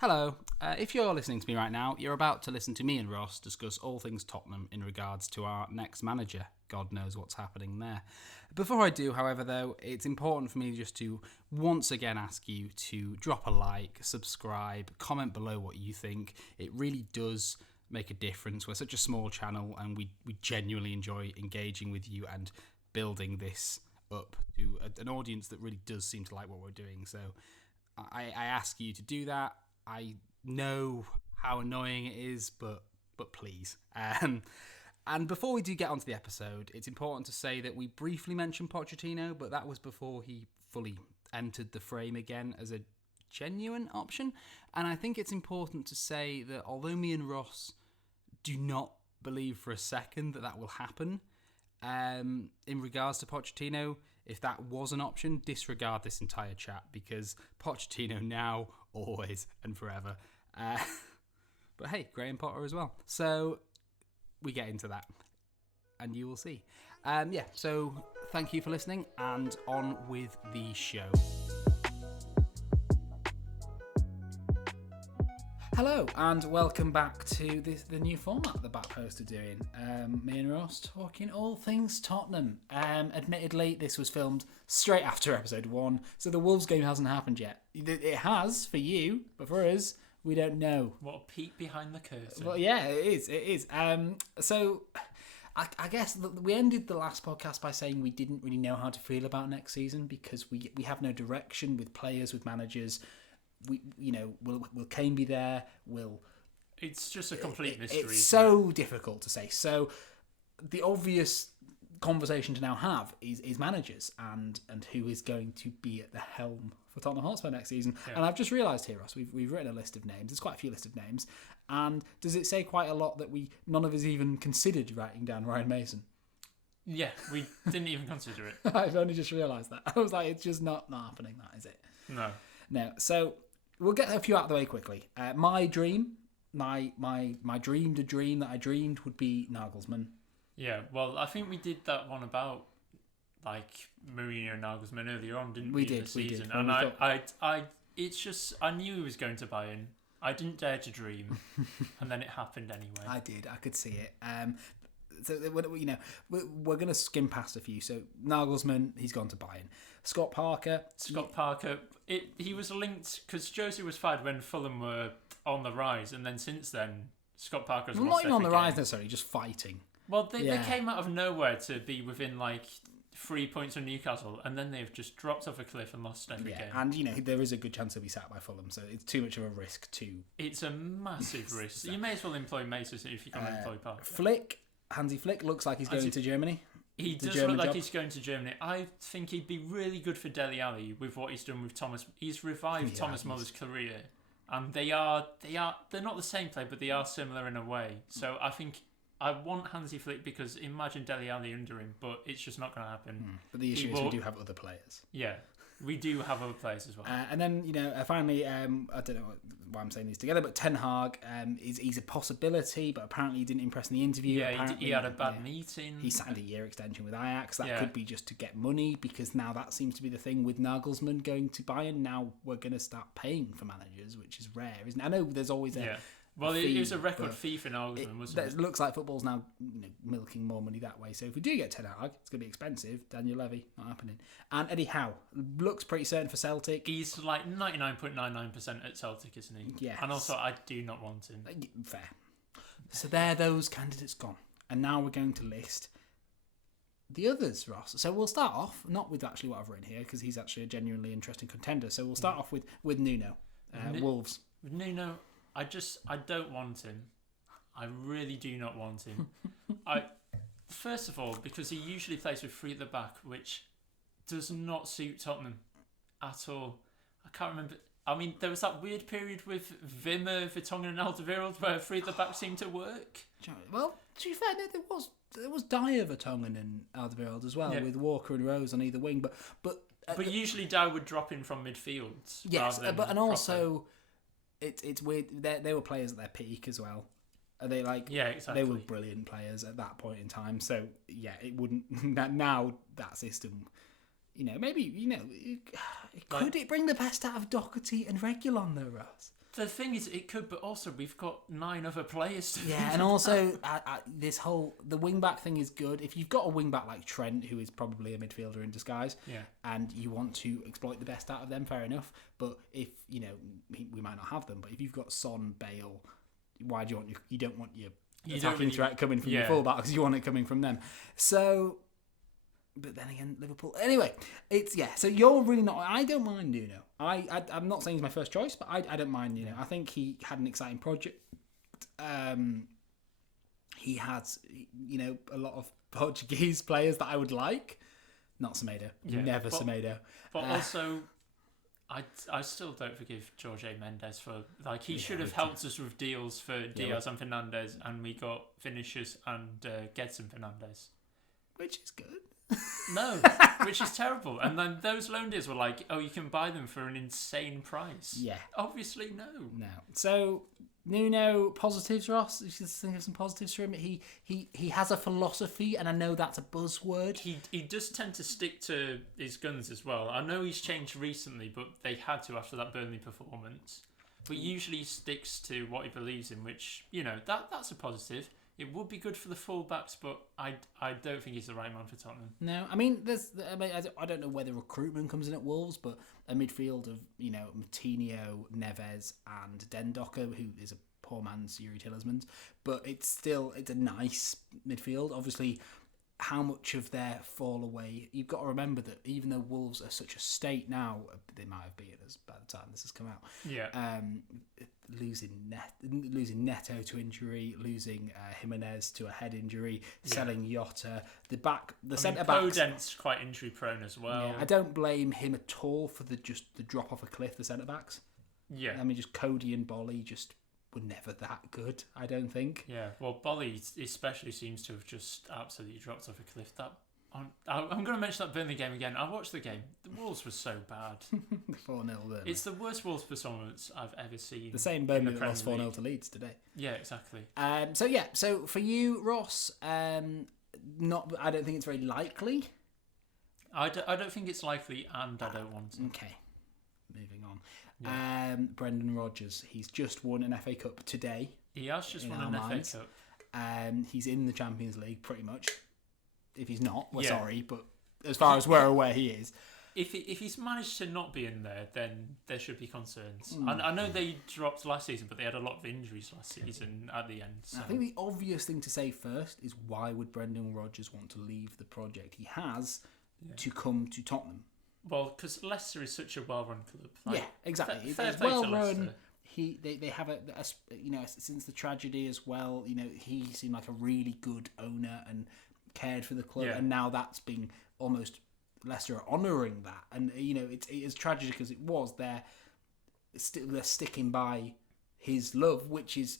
Hello. If you're listening to me right now, you're about to listen to me and Ross discuss all things Tottenham in regards to our next manager. God knows what's happening there. Before I do, however, though, it's important for me just to once again ask you to drop a like, subscribe, comment below what you think. It really does make a difference. We're such a small channel and we genuinely enjoy engaging with you and building this up to an audience that really does seem to like what we're doing. So I ask you to do that. I know how annoying it is, but please. And before we do get onto the episode, it's important to say that we briefly mentioned Pochettino, but that was before he fully entered the frame again as a genuine option. And I think it's important to say that although me and Ross do not believe for a second that will happen, in regards to Pochettino, if that was an option, disregard this entire chat because Pochettino now, always, and forever. But hey, Graham Potter as well. So we get into that, and you will see. So thank you for listening, and on with the show. Hello, and welcome back to the new format the Back Post are doing. Me and Ross talking all things Tottenham. Admittedly, this was filmed straight after episode 1, so the Wolves game hasn't happened yet. It has for you, but for us, we don't know. What a peek behind the curtain. Well, yeah, it is. So I guess we ended the last podcast by saying we didn't really know how to feel about next season because we have no direction with players, with managers. Will Kane be there? It's just a complete mystery. It's so difficult to say. So the obvious conversation to now have is managers and who is going to be at the helm for Tottenham Hotspur next season. Yeah. And I've just realised here, Ross, we've written a list of names. There's quite a few list of names. And does it say quite a lot that none of us even considered writing down Ryan Mason? Yeah, we didn't even consider it. I've only just realised that. I was like, it's just not happening, that, is it? No. So we'll get a few out of the way quickly. My dream, my dreamed dream that I dreamed would be Nagelsmann. Yeah, well, I think we did that one about like Mourinho and Nagelsmann earlier on, didn't we? We did. And I knew he was going to Bayern. I didn't dare to dream, and then it happened anyway. I did. I could see it. So we're going to skim past a few. So Nagelsmann, he's gone to Bayern. Scott Parker, he was linked because Josie was fired when Fulham were on the rise, and then since then Scott Parker's lost not even on the rise game. Necessarily, just fighting. Well, they came out of nowhere to be within like 3 points from Newcastle, and then they've just dropped off a cliff and lost every game. And there is a good chance he'll be sacked by Fulham, so it's too much of a risk to. It's a massive risk. You may as well employ Mason if you can't employ Parker. Hansi Flick looks like he's going to Germany. He does look like he's going to Germany. I think he'd be really good for Dele Alli with what he's done with Thomas. He's revived Thomas Muller's career, and they're not the same player, but they are similar in a way. So I think I want Hansi Flick because imagine Dele Alli under him, but it's just not going to happen. But the issue is we do have other players. Yeah. We do have other players as well. And then, finally, I don't know why I'm saying these together, but Ten Hag, he's a possibility, but apparently he didn't impress in the interview. Yeah, he had a bad meeting. He signed a year extension with Ajax. That could be just to get money, because now that seems to be the thing with Nagelsmann going to Bayern. Now we're going to start paying for managers, which is rare, isn't it? I know there's always a... Well, it was a record fee for Nagelsmann, wasn't it? It looks like football's now milking more money that way. So if we do get Ten Hag, it's going to be expensive. Daniel Levy, not happening. And Eddie Howe looks pretty certain for Celtic. He's like 99.99% at Celtic, isn't he? Yes. And also, I do not want him. Fair. So there, those candidates gone. And now we're going to list the others, Ross. So we'll start off, not with actually what I've written here, because he's actually a genuinely interesting contender. So we'll start off with Nuno, Wolves. With Nuno... I don't want him. I really do not want him. First of all, because he usually plays with 3 at the back, which does not suit Tottenham at all. I can't remember. I mean, there was that weird period with Wimmer, Vertonghen and Alderweireld where 3 at the back seemed to work. Well, to be fair, there was Dyer, Vertonghen and Alderweireld as well, with Walker and Rose on either wing. But usually Dyer would drop in from midfield. Yes, also... It's weird. They were players at their peak as well. Are they like? Yeah, exactly. They were brilliant players at that point in time. So yeah, it wouldn't. Now that system, maybe could it bring the best out of Doherty and Reguilon though, Ross? The thing is, it could, but also we've got 9 other players to Yeah, and also the wing back thing is good. If you've got a wing back like Trent, who is probably a midfielder in disguise, and you want to exploit the best out of them, fair enough. But if we might not have them, but if you've got Son, Bale, why do you don't want your attacking threat coming from your fullback because you want it coming from them. So. But then again, Liverpool. Anyway, so you're really not. I don't mind Nuno. I'm not saying he's my first choice, but I don't mind Nuno. I think he had an exciting project. He has, a lot of Portuguese players that I would like. Not Semedo. Never Semedo. But also, I still don't forgive Jorge Mendes for he should have helped us with deals for Diaz and Fernandes, and we got Vinicius and Gedson Fernandes, which is good. No, which is terrible. And then those loan deals were like, oh, you can buy them for an insane price. Yeah. Obviously, no. So, Nuno, positives, Ross? You should think of some positives for him. He has a philosophy, and I know that's a buzzword. He does tend to stick to his guns as well. I know he's changed recently, but they had to after that Burnley performance. But usually he sticks to what he believes in, which, that's a positive. It would be good for the fullbacks, but I don't think he's the right man for Tottenham. No, I mean, I don't know whether recruitment comes in at Wolves, but a midfield of Moutinho, Neves, and Dendocker, who is a poor man's Yuri Tielemans, but it's a nice midfield. Obviously, how much of their fall away, you've got to remember that even though Wolves are such a state now, they might have beaten us by the time this has come out. Yeah. Losing Neto to injury, losing Jimenez to a head injury, selling Jota, the centre backs. Podent's quite injury prone as well. Yeah, I don't blame him at all for the drop off a cliff. The centre backs. Yeah. I mean, just Cody and Bolly just were never that good. I don't think. Yeah. Well, Bolly especially seems to have just absolutely dropped off a cliff. I'm going to mention that Burnley game again. I watched the game. The Wolves were so bad. 4-0 Burnley. It's the worst Wolves performance I've ever seen. The same Burnley that lost 4-0 to Leeds today. Yeah, exactly. So for you, Ross, I don't think it's very likely. I don't think it's likely, and I don't want it. Okay, moving on. Yeah. Brendon Rodgers, he's just won an FA Cup today. He has just won an FA Cup. He's in the Champions League pretty much. If he's not, we're sorry, but as far as we're aware, he is. If he's managed to not be in there, then there should be concerns. I know they dropped last season, but they had a lot of injuries last season at the end. So. I think the obvious thing to say first is why would Brendon Rodgers want to leave the project he has to come to Tottenham? Well, because Leicester is such a well-run club. Yeah, exactly. It's well-run. They have a since the tragedy as well. He seemed like a really good owner and cared for the club, and now that's being almost Leicester are honouring that, and it's as tragic as it was. They're sticking by his love, which is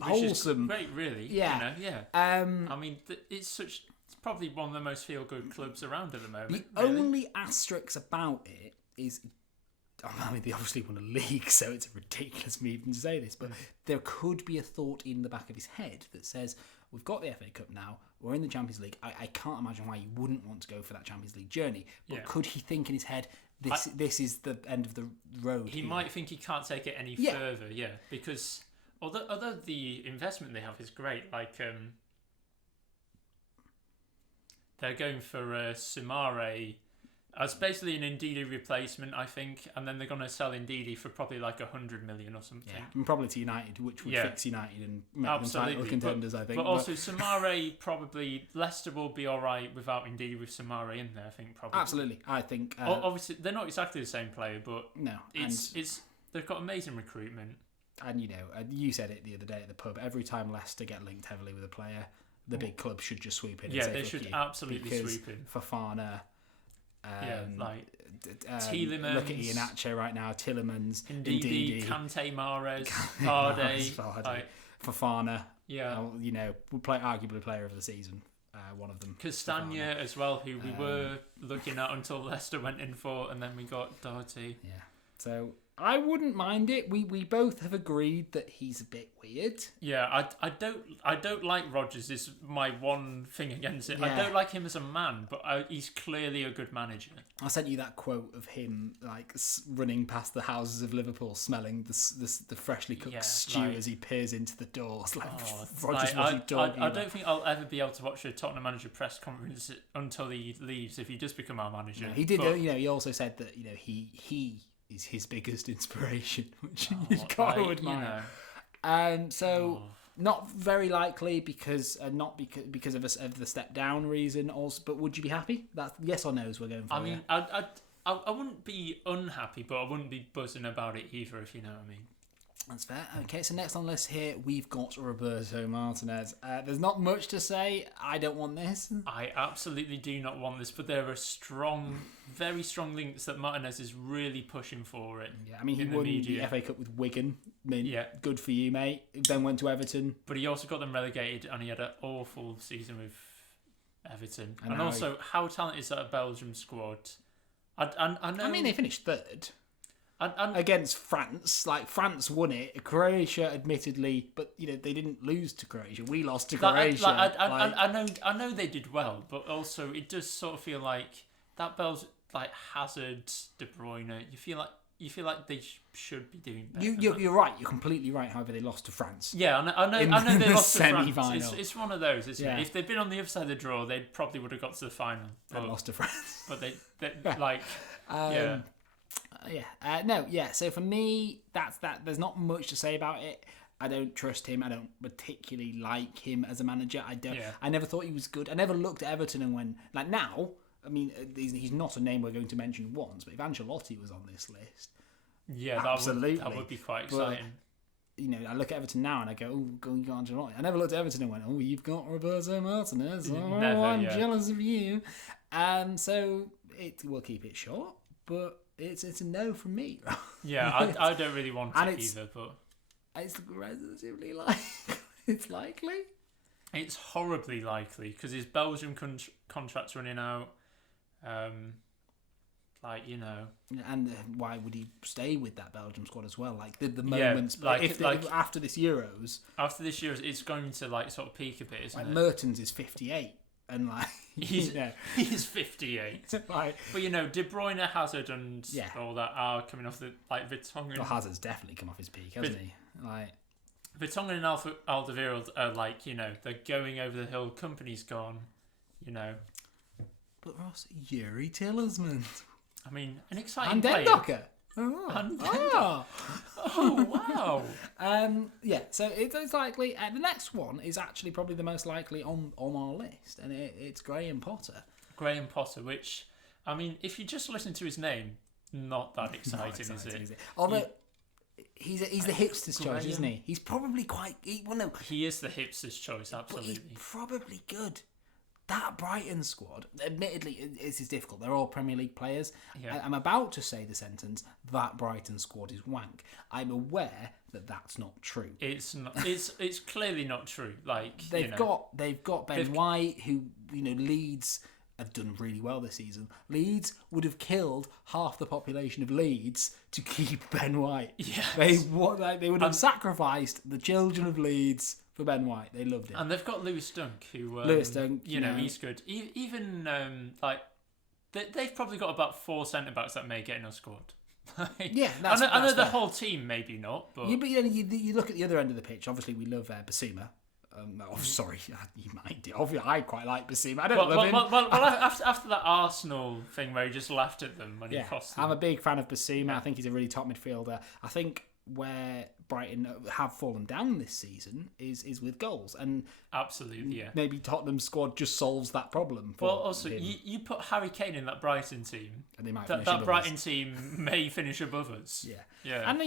wholesome, great, really. Yeah, I mean, it's probably one of the most feel-good clubs around at the moment. The only asterisk about it is, I mean, they obviously won a league, so it's ridiculous me even to say this, but there could be a thought in the back of his head that says, we've got the FA Cup now, we're in the Champions League, I can't imagine why you wouldn't want to go for that Champions League journey, but could he think in his head, this is the end of the road? He might think he can't take it any further, because although the investment they have is great, they're going for Sumare as basically an Ndidi replacement, I think, and then they're going to sell Ndidi for probably 100 million or something. Yeah, and probably to United, which would fix United and make them title contenders, I think. But also, Sumare probably, Leicester will be all right without Ndidi with Sumare in there, I think, probably. Absolutely, I think. Obviously, they're not exactly the same player, but no, they've got amazing recruitment. And, you said it the other day at the pub, every time Leicester get linked heavily with a player, the big club should just sweep in. Yeah, they should absolutely sweep in. Fofana. Tielemans. Look at Iheanacho right now. Tielemans, Ndidi, Kante, Mahrez, Vardy, Fofana. Yeah, we'll play arguably player of the season. One of them, Castagna as well, who we were looking at until Leicester went in for, and then we got Doherty. Yeah. So I wouldn't mind it. We both have agreed that he's a bit weird. Yeah, I don't like Rodgers. Is my one thing against it. I Yeah. don't like him as a man, but he's clearly a good manager. I sent you that quote of him like running past the houses of Liverpool, smelling the freshly cooked stew as he peers into the doors. Like, Rodgers, what are you talking I about? don't think I'll ever be able to watch a Tottenham manager press conference until he leaves. If he does become our manager, He did. But, He also said that he is his biggest inspiration, which you've got to admire. Not very likely because because of the step down reason. Also, but would you be happy? That's yes or no's we're going for. I mean, I wouldn't be unhappy, but I wouldn't be buzzing about it either, if you know what I mean. That's fair. Okay, so next on the list here, we've got Roberto Martinez. There's not much to say. I don't want this. I absolutely do not want this, but there are very strong links that Martinez is really pushing for it. Yeah, I mean, he won the FA Cup with Wigan. I mean, good for you, mate. Then went to Everton. But he also got them relegated, and he had an awful season with Everton. And also, how talented is that Belgium squad? I know. I mean, they finished third. Against France, like France won it. Croatia, admittedly, but they didn't lose to Croatia. We lost to Croatia. I know they did well, but also it does sort of feel like that Belgium, like Hazard, De Bruyne. You feel like they should be doing better. You're right. You're completely right. However, they lost to France. Yeah, I know they lost to France. Semi-final. It's one of those, isn't it? If they'd been on the other side of the draw, they probably would have got to the final. But lost to France. But they like yeah. So for me, that's that. There's not much to say about it. I don't trust him. I don't particularly like him as a manager. I don't. Yeah. I never thought he was good. I never looked at Everton and went like now. I mean, he's not a name we're going to mention once, but if Ancelotti was on this list, absolutely, that would be quite exciting. But, I look at Everton now and I go, "Oh, you got Ancelotti." I never looked at Everton and went, "Oh, you've got Roberto Martinez. I'm jealous of you." So we'll keep it short, but. It's a no from me. Yeah, I don't really want it either, but it's relatively likely. It's likely. It's horribly likely because his Belgium contract's running out. And why would he stay with that Belgium squad as well? Like the moments, after this Euros. After this Euros, it's going to sort of peak a bit, isn't it? Mertens is 58. And he's 58. But De Bruyne, Hazard, and all that are coming off the Vertonghen. Well, Hazard's definitely come off his peak, hasn't he? Vertonghen and Alderweireld are they're going over the hill. Company's gone, But Ross, Yuri Tillmans. I mean, an exciting and player. Dendocker. Oh wow! So it's likely. The next one is actually probably the most likely on our list, and it's Graham Potter. Graham Potter, which I mean, if you just listen to his name, not that exciting, is it? Although he's the hipster's choice, isn't he? He's probably quite. He is the hipster's choice, absolutely. But he's probably good. That Brighton squad, admittedly, this is difficult. They're all Premier League players. Yeah. I'm about to say the sentence, that Brighton squad is wank. I'm aware that that's not true. It's not. It's clearly not true. They've got Ben White, who Leeds have done really well this season. Leeds would have killed half the population of Leeds to keep Ben White. Yes. They would have sacrificed the children of Leeds for Ben White. They loved it. And they've got Lewis Dunk, who... he's good. Even, they've probably got about 4 centre-backs that may get in our squad. That's I know the fair. whole team, maybe not, but... You look at the other end of the pitch. Obviously, we love Basuma. Sorry, you might. Obviously, I quite like Basuma. I don't love him. Well, after that Arsenal thing where he just laughed at them when he crossed them. I'm a big fan of Basuma. I think he's a really top midfielder. I think where Brighton have fallen down this season is with goals, and absolutely, yeah. Maybe Tottenham's squad just solves that problem. Well, also you put Harry Kane in that Brighton team, and they might that Brighton team may finish above us. Yeah. And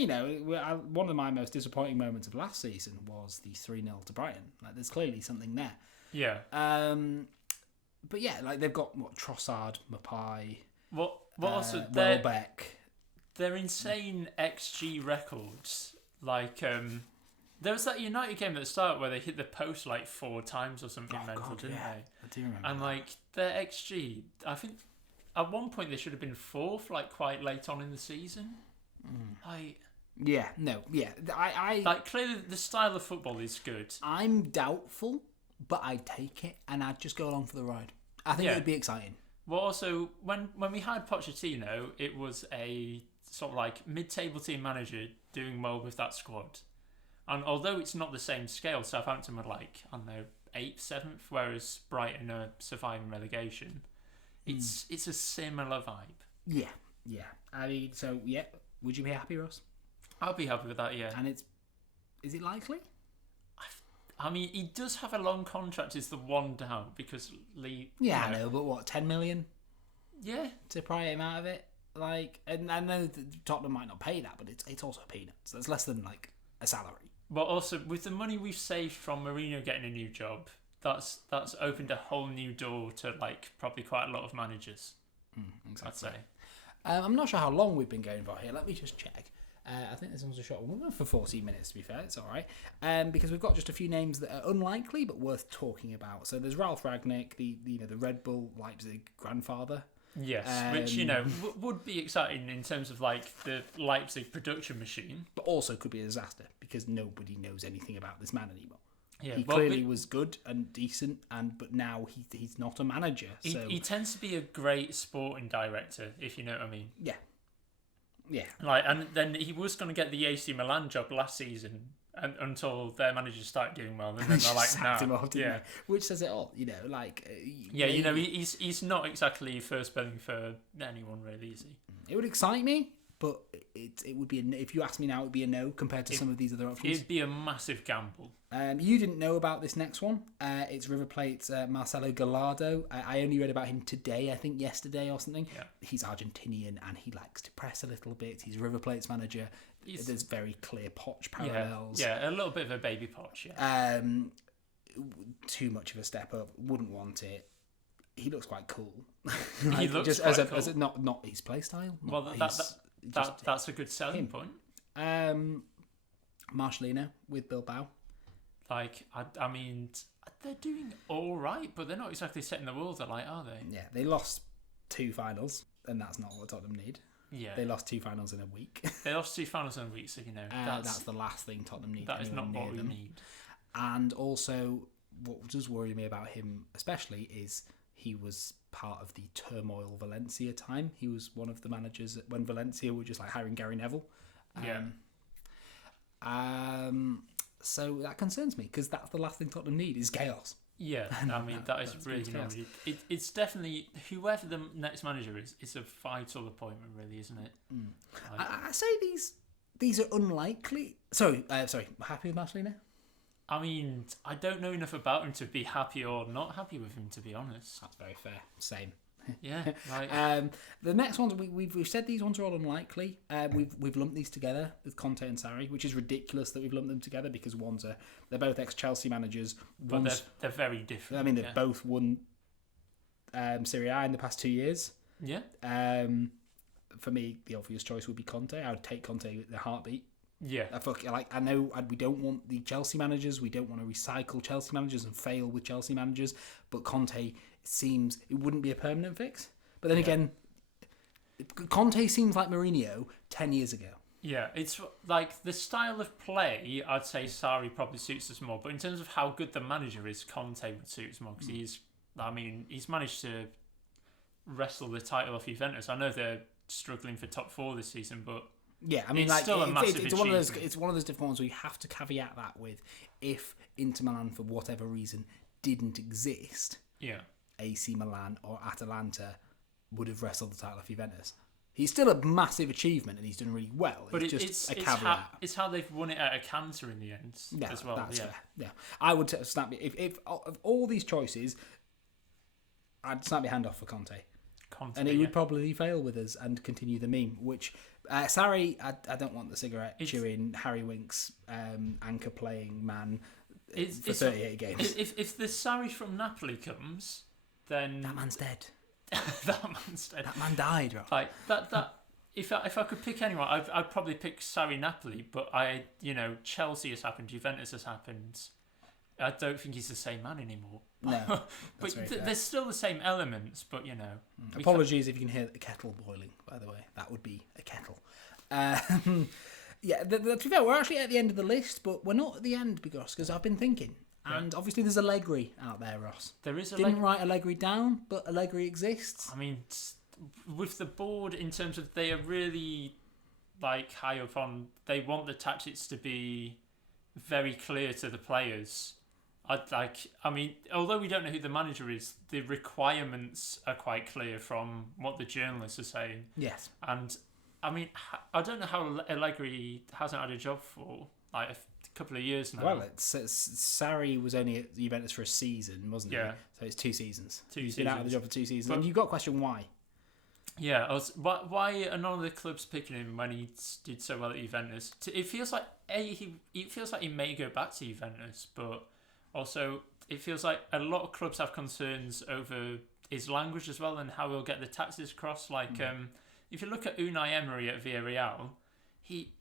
one of my most disappointing moments of last season was the 3-0 to Brighton. There's clearly something there. Yeah. But they've got Trossard, Mapai. Also Welbeck. They're insane XG records. There was that United game at the start where they hit the post 4 times or something mental, didn't they? I do remember. And their XG, I think at one point they should have been 4th, quite late on in the season. I Clearly the style of football is good. I'm doubtful, but I'd take it and I'd just go along for the ride. I think it'd be exciting. Well, also when we hired Pochettino, it was a sort of like mid-table team manager doing well with that squad. And although it's not the same scale, Southampton were like, I don't know, 8th, 7th, whereas Brighton are surviving relegation. It's a similar vibe. Yeah. I mean, so, would you be happy, Ross? I'll be happy with that, yeah. And is it likely? I mean, he does have a long contract, is the one doubt, because Lee... Yeah, I know, but what, 10 million? Yeah. To pry him out of it? Like, and I know that Tottenham might not pay that, but it's also peanuts. That's less than, like, a salary. But also, with the money we've saved from Mourinho getting a new job, that's opened a whole new door to, like, probably quite a lot of managers. Exactly. I'd say. I'm not sure how long we've been going for here. Let me just check. I think this one's a short one. We're going for 14 minutes, to be fair. It's all right. Because we've got just a few names that are unlikely but worth talking about. So there's Ralf Rangnick, the Red Bull Leipzig grandfather. Yes, which, would be exciting in terms of, like, the Leipzig production machine. But also could be a disaster because nobody knows anything about this man anymore. Yeah, he clearly was good and decent, but now he's not a manager. He tends to be a great sporting director, if you know what I mean. Yeah. Like, and then he was going to get the AC Milan job last season, until their managers started doing well, and then they're like, "Nah." Him off, didn't they? Which says it all, like. He's not exactly first billing for anyone, really, is he? It would excite me, but it would be if you ask me now, it would be a no compared to some of these other options. It'd be a massive gamble. You didn't know about this next one. It's River Plate's Marcelo Gallardo. I only read about him today, I think yesterday or something. Yeah. He's Argentinian and he likes to press a little bit. He's River Plate's manager. There's very clear Poch parallels. Yeah, a little bit of a baby Poch, yeah. Too much of a step up. Wouldn't want it. He looks quite cool. He looks just quite as cool. not his play style. Well, that's a good selling point. Marcelino with Bilbao. Like, I mean, they're doing all right, but they're not exactly setting the world alight, are they? Yeah, they lost 2 finals, and that's not what Tottenham need. Yeah. They lost 2 finals in a week. They lost 2 finals in a week, so, that's the last thing Tottenham need. That is not what we need. And also, what does worry me about him especially is he was part of the turmoil Valencia time. He was one of the managers when Valencia were just like hiring Gary Neville. So that concerns me because that's the last thing Tottenham need is chaos. Yeah, I mean, that is really not. It's definitely, whoever the next manager is, it's a vital appointment, really, isn't it? I say these are unlikely. Sorry, happy with Marcelino? I mean, I don't know enough about him to be happy or not happy with him, to be honest. That's very fair. Same. Yeah. Right. The next ones we've said these ones are all unlikely. We've lumped these together with Conte and Sarri, which is ridiculous that we've lumped them together because they're both ex-Chelsea managers. But they're very different. I mean, they've both won Serie A in the past 2 years. Yeah. For me, the obvious choice would be Conte. I would take Conte with a heartbeat. Yeah. I know we don't want the Chelsea managers. We don't want to recycle Chelsea managers and fail with Chelsea managers. But Conte seems it wouldn't be a permanent fix. But then again, Conte seems like Mourinho 10 years ago. Yeah, it's like the style of play, I'd say Sarri probably suits us more. But in terms of how good the manager is, Conte would suit us more because he's managed to wrestle the title off Juventus. I know they're struggling for top 4 this season, but yeah, I mean, it's still a massive achievement. It's one of those different ones where you have to caveat that with if Inter Milan, for whatever reason, didn't exist. Yeah. AC Milan or Atalanta would have wrestled the title of Juventus. He's still a massive achievement and he's done really well. But it's a caveat. It's how they've won it at a canter in the end as well. That's fair. Yeah, I would snap it if of all these choices, I'd snap your hand off for Conte. And he would probably fail with us and continue the meme. Which Sarri, I don't want the cigarette chewing Harry Winks anchor playing man for 38 games. If the Sarri from Napoli comes, then that man's dead. That man's dead. That man died, right? Like that. If I could pick anyone, I'd probably pick Sarri Napoli. But Chelsea has happened, Juventus has happened. I don't think he's the same man anymore. No, but there's still the same elements. But apologies if you can hear the kettle boiling. By the way, that would be a kettle. Yeah, to be fair, we're actually at the end of the list, but we're not at the end because I've been thinking. And obviously there's Allegri out there, Ross. There is Didn't write Allegri down, but Allegri exists. I mean, with the board, in terms of they are really high up on, they want the tactics to be very clear to the players. I mean, although we don't know who the manager is, the requirements are quite clear from what the journalists are saying. Yes. And I mean, I don't know how Allegri hasn't had a job for a couple of years now. Well, Sarri was only at Juventus for a season, wasn't he? Yeah. So it's 2 seasons. He's been out of the job for 2 seasons. But, and you've got to question why. Yeah, why are none of the clubs picking him when he did so well at Juventus? It feels like he may go back to Juventus, but also it feels like a lot of clubs have concerns over his language as well and how he'll get the tactics across. If you look at Unai Emery at Villarreal, he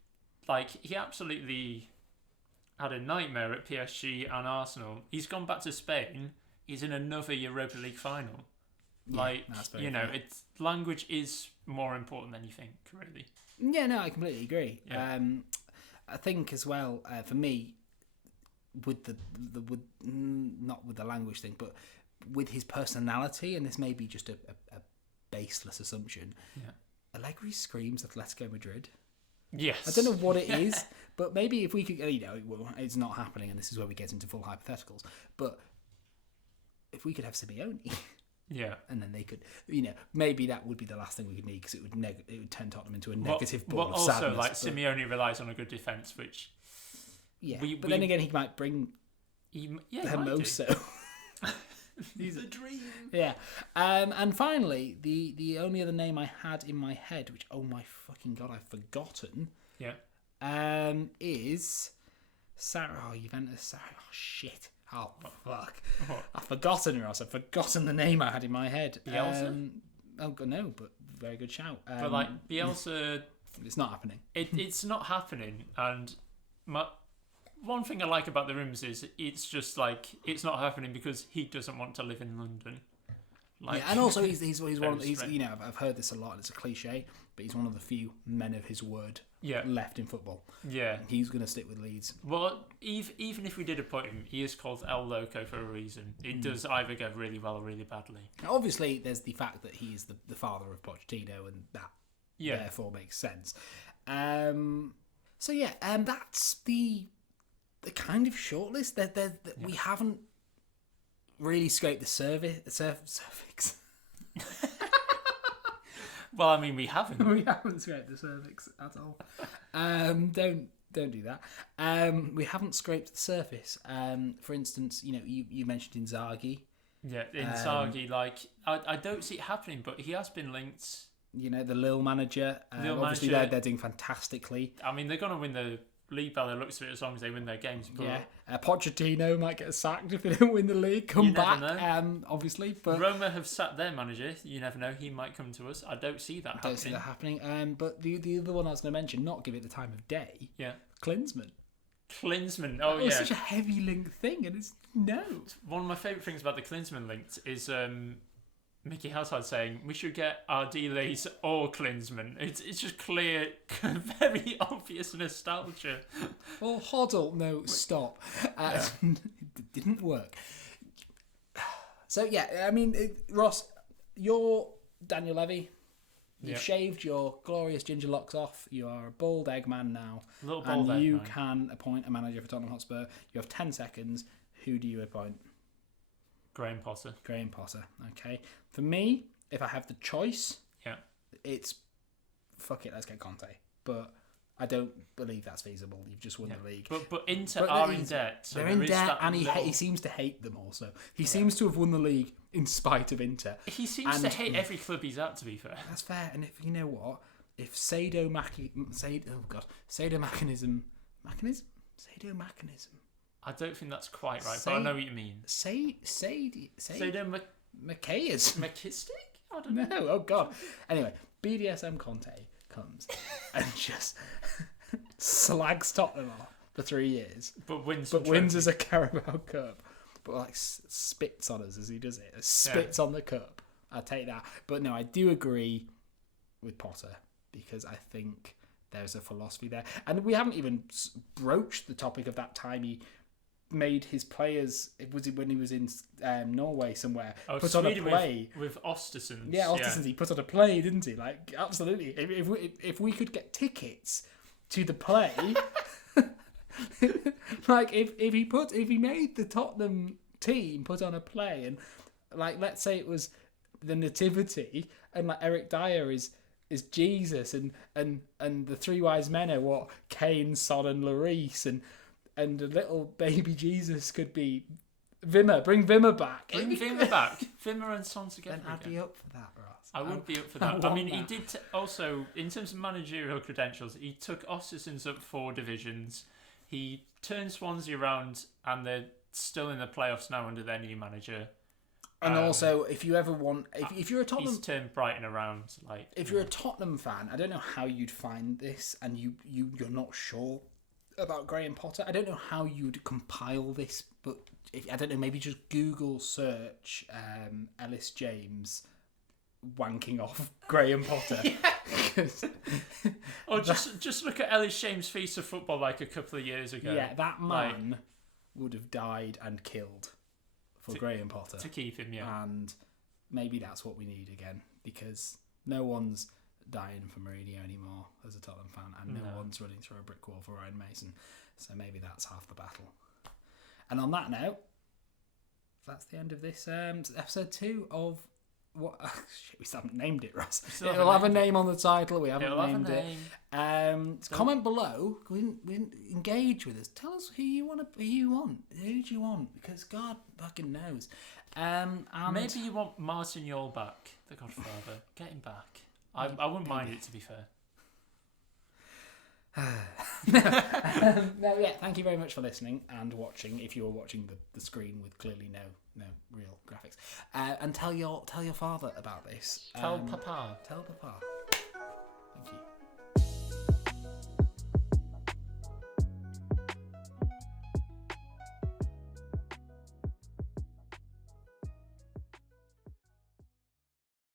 absolutely had a nightmare at PSG and Arsenal. He's gone back to Spain. He's in another Europa League final. It's language is more important than you think, really. Yeah, no, I completely agree. Yeah. I think as well, for me, with not with the language thing, but with his personality, and this may be just a baseless assumption. Yeah. Allegri screams Atletico Madrid. Yes. I don't know what it is, but maybe if we could, it's not happening, and this is where we get into full hypotheticals. But if we could have Simeone, yeah, and then they could, maybe that would be the last thing we could need because it would turn Tottenham into a negative ball of sadness. Also, Simeone relies on a good defence, which then again, he might bring Hermoso. He's a dream. Yeah. And finally, the only other name I had in my head, which, oh my fucking God, I've forgotten. Yeah. Is Sarah. Oh, Juventus. Sarah. Oh, shit. Oh, fuck. What? I've forgotten, Ross. I've forgotten the name I had in my head. Bielsa? No, but very good shout. But Bielsa... It's not happening. It's not happening. And one thing I like about the rumours is it's just it's not happening because he doesn't want to live in London. And also he's one of I've heard this a lot. And it's a cliche, but he's one of the few men of his word left in football. Yeah, he's going to stick with Leeds. Well, even if we did appoint him, he is called El Loco for a reason. It does either go really well or really badly. Obviously, there's the fact that he is the father of Pochettino, and that therefore makes sense. That's the kind of shortlist. We haven't really scraped the cervix. Well, I mean, we haven't. We haven't scraped the cervix at all. Don't do that. We haven't scraped the surface. For instance, you mentioned Inzaghi. Yeah, Inzaghi. I don't see it happening, but he has been linked. The Lille manager. Obviously, they're doing fantastically. I mean, they're going to win the league by the looks of it as long as they win their games. But Pochettino might get sacked if they don't win the league. Come back, obviously. But Roma have sacked their manager. You never know. He might come to us. I don't see that happening. But the other one I was going to mention, not give it the time of day. Yeah. Klinsmann. Oh, It's such a heavy link thing, and it's no. One of my favourite things about the Klinsmann link is Mickey Household saying we should get our delays or Klinsmann. It's just clear, very obvious nostalgia. Or Hoddle. No, stop. It didn't work. So I mean, Ross, you're Daniel Levy. You've shaved your glorious ginger locks off. You are a bald egg man now. Little bald egg you man. can appoint a manager for Tottenham Hotspur. You have 10 seconds. Who do you appoint? Graham Potter. Okay. For me, if I have the choice, it's fuck it, let's get Conte. But I don't believe that's feasible. You've just won the league. But Inter are in debt. So they're in debt, and he seems to hate them also. He seems to have won the league in spite of Inter. He seems to hate every club he's at, to be fair. That's fair. And if you know what, if sadomasochism. I don't think that's quite right, but I know what you mean. Masochistic? I don't know. No, oh God. Anyway, BDSM Conte comes and just slags Tottenham off for 3 years. But wins as a Carabao Cup. But spits on us as he does it. Spits on the cup. I'll take that. But no, I do agree with Potter because I think there's a philosophy there. And we haven't even broached the topic of that time he made his players, was it when he was in Norway somewhere, put on a play with Ostersund. Yeah, Ostersund. He put on a play, didn't he? Like, absolutely. If we could get tickets to the play, like if he made the Tottenham team put on a play, and like let's say it was the Nativity, and like Eric Dyer is Jesus, and the three wise men are what, Kane, Son, and Lloris, and a little baby Jesus could be Wimmer. Bring Wimmer back. Bring Wimmer back. Wimmer and Son together. Then I'd be up for that, Ross. I would be up for that. I mean, he did also, in terms of managerial credentials, he took Ostersund up 4 divisions. He turned Swansea around, and they're still in the playoffs now under their new manager. And also, if you ever want, if you're a Tottenham, he's turned Brighton around. Like, if you're a Tottenham fan, I don't know how you'd find this, and you're not sure about Graham Potter. I don't know how you'd compile this, but I don't know. Maybe just Google search Ellis James wanking off Graham Potter. Or just look at Ellis James' Feast of Football like a couple of years ago. Yeah, that man would have died and killed for Graham Potter to keep him. Yeah, and maybe that's what we need again, because no one's dying for Mourinho anymore as a Tottenham fan, and no one's running through a brick wall for Ryan Mason. So maybe that's half the battle. And on that note, that's the end of this episode 2 of what? Shit, we still haven't named it, Ross. It'll have a name on the title. We haven't named it. Comment below. Engage with us. Tell us who you want. Who do you want? Because God fucking knows. And maybe you want Martin Yole back, the Godfather. Get him back. I wouldn't mind it, to be fair. Thank you very much for listening and watching. If you were watching the screen with clearly no real graphics, and tell your father about this. Tell Papa. Tell Papa. Thank you.